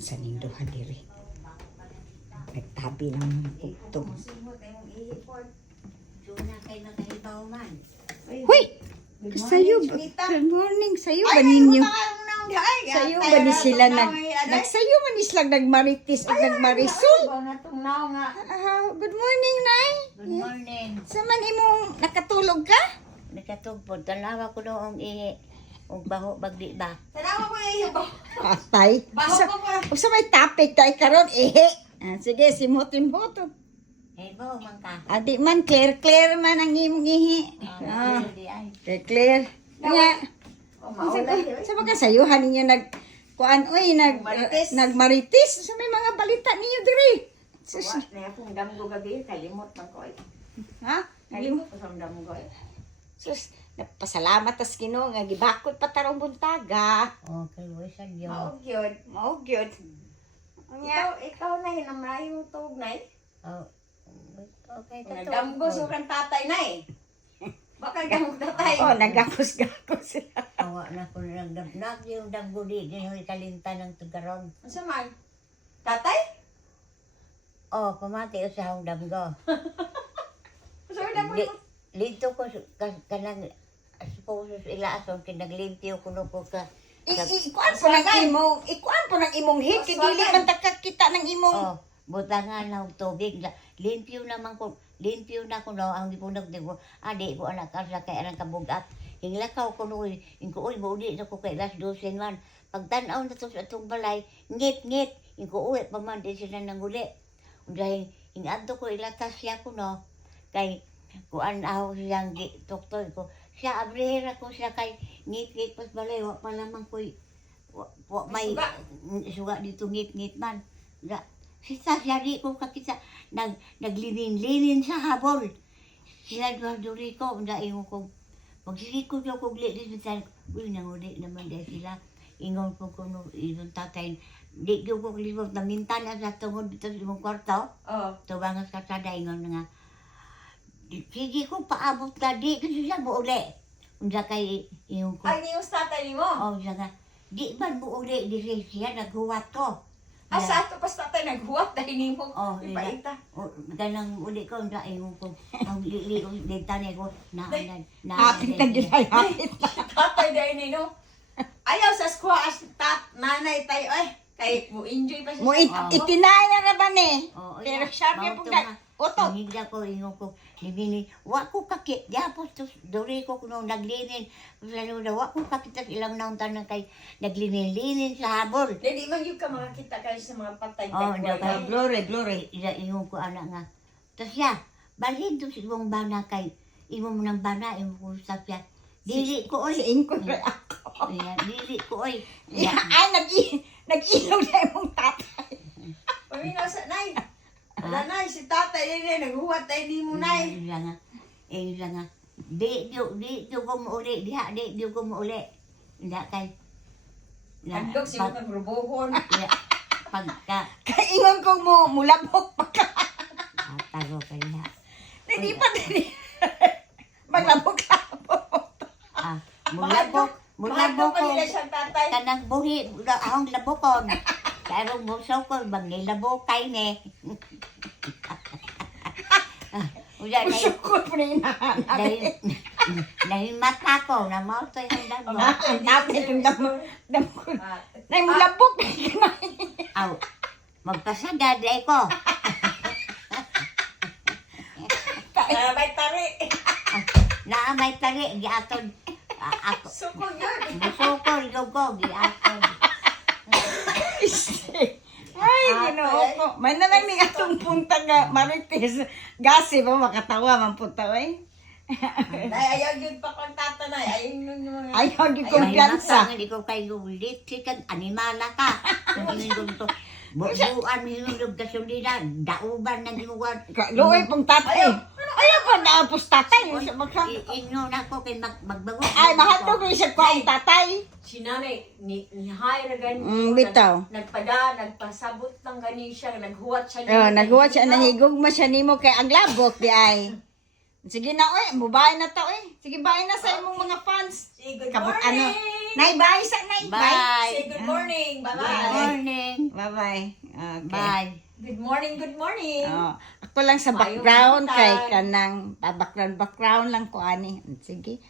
sa ning duha diri. Nagtabi lang ng pugtong. Huy! Sayo ba? Good morning. Sayo ba ninyo? Sayo ba ni sila nagsayo man ni sila nagmaritis o nagmarisol? Good morning, Nay. Good morning. Sa man imong nakatulog ka? Nakatugpod. Tanawa ko noong og baho bagdi ba. Tanawa ko na iyo ba? Patay. Baho ko pa. Usa may topic tay karon sige, simutin boto. Hey, baho man ka. Adi man clear man ang imong ihi. Di ay. Clear. Nga. Maulay. Sa mga sayuhan ninyo nagmaritis. Sa may mga balita ninyo diri. Sus. Na akong damgo gabi, kalimot man ko. Ha? Kalimot ko sa damgo. Sus, napasalamat tas Ginoo nga gibakod pa tarong buntaga. Okay, we sa Dios. Mao gyud. Mao gyud. Ikaw na hinamray mo tug nay. Oh. Okay, Damgo so kan tatay nay. Baka gamog tatay. Oh, nagakos-gakos sila. Awa na ko nagdabnag yung dagbudi ginoy kalinta ng tugaron. Unsa man? Tatay? Oh, pamati sa hong damgo. So damgo. Lito ko kanang suppose ila ason kinaglimpyo kuno ko ka. Ikuan po ng imong hit. Kaya dili man takakita ng imong... Oh, butangan na og tubig. Limpyo naman ko. Limpyo na ko no ang gipunag ko. Adi ko anak ka sa kay anang kabugat. Hinglakaw ko no inko uy mo di ko kay last 12 man. Pagtan-aw na to sa atong balay, ngit. Inko uy pa man di sila nanguli. Unday ingadto ko ilatas siya ko no. Kay kuan aw siyang doktor ko. Siya abrehera ko siya kay ngit pas balay wa pa lamang koy wa may suga dito ngit man. Da sisa siya di ko kakita naglinin sa habol. Sila duri ko unda ingon ko magsilikod ko glit sa uy nanguli naman dahil sila ingon ko kuno ingon tatay di ko libot na mintana sa tungod dito sa imong kwarto. Oh. Tubangas ka sa daingon nga sige ko paabot ka di kasi siya buuli. Unda kay ingon ko. Ay ni tatay nimo. Oh siya nga di man buuli di siya naghuwat ko. Asa ato pas tatay naghuwat dahil nimo. Oh, ipaita. Ganang uli ko unda ingon ko. Ang lili ko dentane ko na. Hapit na gid ay hapit. Tatay dahil nino. Ayaw sa squaw as nanay tayo kay mo enjoy pa siya. Mo itinaya na ba ni? Oh, Pero siya po Oto. Hingga ko ingon ko. Libini, wa ko kakit. Diapos to dori ko kuno naglinin. Lalo na wa ko kakita ilang naon tanan kay naglinin-linin sa habol. Dili man yung ka makakita kayo sa mga patay. Oh, glory. Ida ingon ko anak nga. Tas ya, balhin to sa imong bana kay imo mo nang bana imo ko sapya. Dili ko oy. Ingkod ra ako. Dili ko oy. Ay, nag-ilaw na imong tatay. Pamina sa nay. Wala nay, si tatay yun naghuwat tayo nimo nay. Iya nga. Di ko mauli. Di ko mauli. Hindi kay. Andog si mga grubohon. Pagka. Kaingon ko mo, mulabok pa ka. Taro ka niya. Hindi pa din. Maglabok-labok. Mulabok ko. nila siyang tatay. Kanang buhi. Ahong labokon. Karong buso ko. Bangay labokay ne. Usukot po na inahanay. Dahil mata ko. Namauto yung damo. Ang tapos yung damo ko. Nay, mulabok na kanay. Aw. Magpasagad ko. May tari. Naamay tali. Giatod. Ako. Suko yun. Busukol. Gugog. Giatod. Ay, ginoo ko. May nalang ni atong punta nga marites. Gasi ba makatawa man punta ay. Ayaw yun pa kong tatanay. Ayaw yun yung mga... Ayaw di kumpiyansa. Hindi ko kayo ulit. Sikan, animala ka. Hindi ko ito. Buuan mo yung gasolina. Dauban ng iwan. Luoy pong tatay. Ayaw pa naapos tatay. Inyo na ako kay magbago. Ay, mahandog ko siya ko ang tatay. Si nanay, nihay na ganyan. Bitaw. Nagpasabot ng ganyan siya. Naghuwat siya. Naghuwat siya, nahigugma siya nimo kay ang labok di ay. Sige na oy, mubahay na ta oy. Sige bye na sa imong mga fans. Say good Kabot morning. Nay, bye sa nay. Bye. Say good morning. Bye-bye. Good morning. morning. Bye-bye. Okay. Bye. Good morning, good morning. Oh, ako lang sa Maayong background buntag. kay kanang background lang ko ani. Sige.